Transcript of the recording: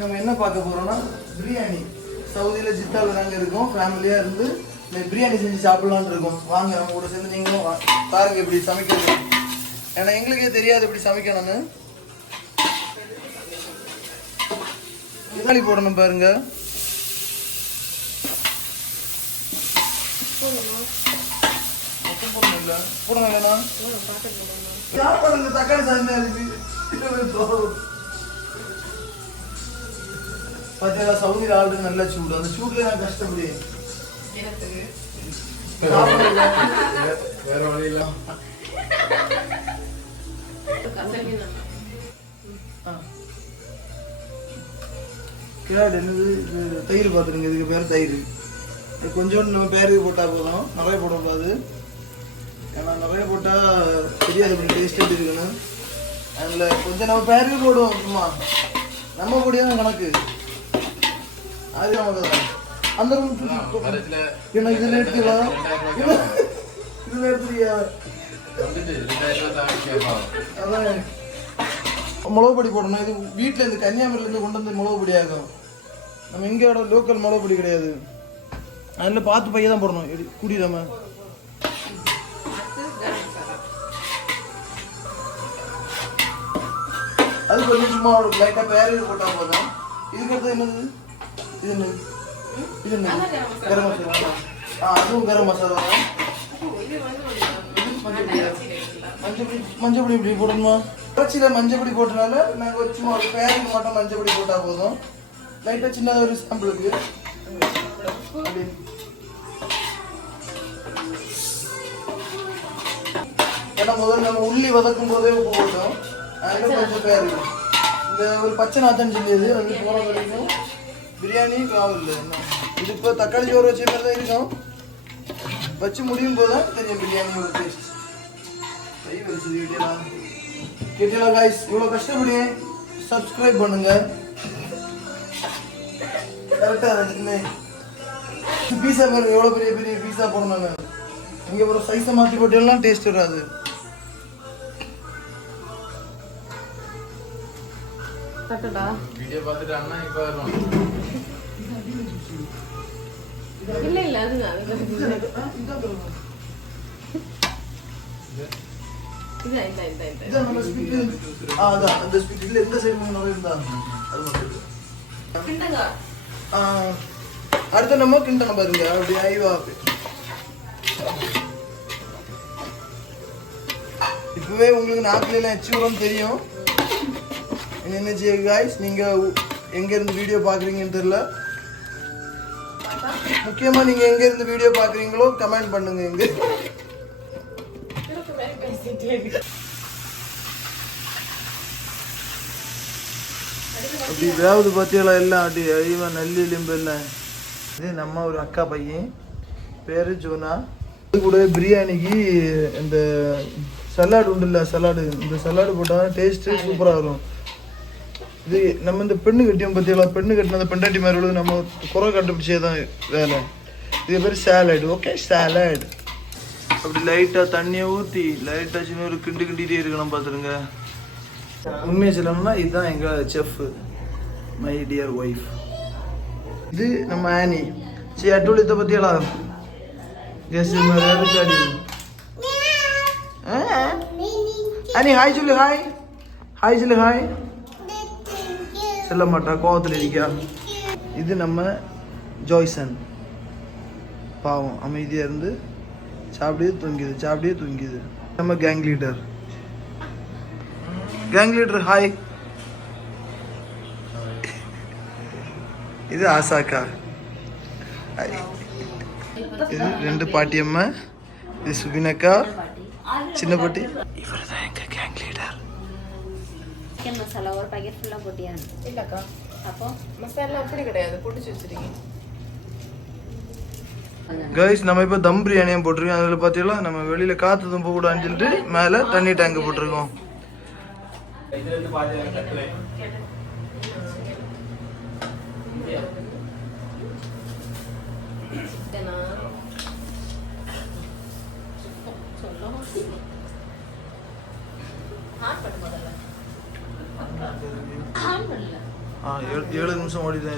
நம்ம என்ன பார்க்க போறோம்னா பிரியாணி. சவுதியில் ஜித்தாவில் நாங்கள் இருக்கோம், ஃபேமிலியாக இருந்து பிரியாணி செஞ்சு சாப்பிடலான்னு இருக்கோம். வாங்க நம்ம கூட சேர்ந்து நீங்களும் பாருங்க இப்படி சமைக்கிறது. ஏன்னா எங்களுக்கே தெரியாது இப்படி சமைக்கணும்னு. தக்காளி போடணும் பாருங்க. போடணும் இல்லைண்ணா சாப்பாடு தக்காளி சாதம் இருக்கு. பார்த்தீங்களா சவுதியில் ஆளுக்கு நல்லா சூடு. அந்த சூடுல நான் கஷ்டப்படி வேற வழியெல்லாம் என்னது தயிர் பார்த்துருங்க. இதுக்கு பேர் தயிர். கொஞ்சோண்டு நம்ம பேருக்கு போட்டால் போதும், நிறைய போடக்கூடாது. ஏன்னா நிறைய போட்டால் தெரியாது அப்படி டேஸ்ட் எப்படி இருக்குன்னு. அதில் கொஞ்சம் நம்ம பேருக்கு போடுவோம், சும்மா நம்ம பொடியாக கணக்கு. அது நமக்கு தான் அந்த ஏன்னா இதில் எடுத்துக்கலாம், இதில் எடுத்துக்கியா. அதான் மிளகு பொடி போடணும். இது வீட்டில் இருந்து கன்னியாகுமரியிலேருந்து கொண்டு வந்து மிளகு பொடி ஆகும். நம்ம இங்கேயோட லோக்கல் மிளகு பொடி கிடையாது. அதில் பார்த்து பையன் தான் போடணும். குடிடாம அது கொஞ்சம் சும்மா லைட்டாக பேரையில் போட்டால் போதும். இதுக்கு அடுத்து என்னது? இது என்னது? இது என்னது? கரம் மசாலா. அதுவும் கரம் மசாலா தான். மஞ்சள் பொடி இப்படி போடணுமா? இறைச்சியில் மஞ்சள் பொடி போட்டனால நாங்கள் சும்மா ஒரு பேருக்கு மட்டும் மஞ்சள் பொடி போட்டால் போதும். லைட்டாக சின்னதாக ஒரு சாம்பிளுக்கு. ஏன்னா முதல்ல நம்ம உள்ளி வதக்கும் போதே உப்பு போட்டோம். அதில் கொஞ்சம் பேர் இந்த ஒரு பச்சை நாத்தன்னு சொல்லியது அது போன வரைக்கும் பிரியாணி காவல். இது இப்போ தக்காளி சோறு வச்ச மாதிரி தான் இருக்கும். வச்சு முடியும் போது தான் தெரியும் பிரியாணியோட டேஸ்ட். கை வச்சு கேட்டீங்களா காய்ஸ்? இவ்வளோ கஷ்டப்படி சப்ஸ்கிரைப் பண்ணுங்க. கரெக்டாக பீஸா பாருங்க, எவ்வளோ பெரிய பெரிய பீஸா போடணும். இங்கே ஒரு சைஸை மாற்றி போட்டெல்லாம் டேஸ்ட் வராது. வீடியோ பார்த்துட்டு அண்ணா இப்போ வரும். இல்லை இல்லை அது அடுத்த நம்ம கிண்டன பாருங்க. அப்படி ஐவா இப்பவே உங்களுக்கு நாக்கில எல்லாம் எச்சுரம் தெரியும். என்ன செய்ய காய்ஸ், நீங்க எங்க இருந்து வீடியோ பாக்குறீங்கன்னு தெரியல. முக்கியமா நீங்க எங்க இருந்து வீடியோ பாக்குறீங்களோ கமெண்ட் பண்ணுங்க. எங்க அப்படி வேவது பத்தியெல்லாம் எல்லாம் அப்படி அழிவா நல்லி லிம்பு எல்லாம். இது நம்ம ஒரு அக்கா பையன் பேரு ஜோனா. இது கூட பிரியாணிக்கு இந்த சலாடு உண்டுல்ல, சலாடு. இந்த சலாடு போட்டால் டேஸ்ட்டு சூப்பராக வரும். இது நம்ம இந்த பெண்ணு கட்டியும் பற்றியெல்லாம் பெண்ணு கட்டின அந்த பெண்டாட்டி மாதிரி உள்ளது நம்ம குறை கண்டுபிடிச்சே தான் வேலை. இது பேர் சாலட். Okay salad. அப்படி லைட்டாக தண்ணியை ஊற்றி லைட்டாக சின்ன ஒரு கிண்டிகிட்டே இருக்கணும். பார்த்துருங்க. உண்மையை சொல்லணும்னா இதுதான் எங்கள் செஃப், மை டியர் ஒய்ஃப். இது நம்ம ஆனி. சரி அட்டூல் இதை பற்றியெல்லாம் கெஸ் மாதிரி ஆனி ஹாய் சொல்லு. ஹாய் ஹாய் சொல்லு. ஹாய் சொல்ல மாட்டா, கோவத்தில் இருக்கா. இது நம்ம ஜாய்சன். பாவம் அமைதியாக இருந்து சாப்பிடியே தூங்கிது, சாப்பிடியே தூங்கிது. நம்ம gang leader. Gang leader hi. இது ஆசாக்கா. இது ரெண்டு பாட்டியம்மா. இது சுபினக்கா, சின்ன பாட்டி. இவர் தான் எங்க கேங் லீடர். சிக்கன் மசாலா ஒரு பாக்கெட் ஃபுல்லா போட்டியா? இல்லக்கா, அப்போ மசாலா அப்படி கிடையாது, பொடிச்சு வச்சிருக்கீங்க. கைஸ் நம்ம இப்போ தம் பிரியாணியும் போட்டிருக்கோம். அதில் பார்த்தீங்களா நம்ம வெளியில் காற்று தும்ப கூடாதுன்னு சொல்லிட்டு மேலே தண்ணி டேங்க் போட்டிருக்கோம். 7 நிமிஷம் ஓடிதான்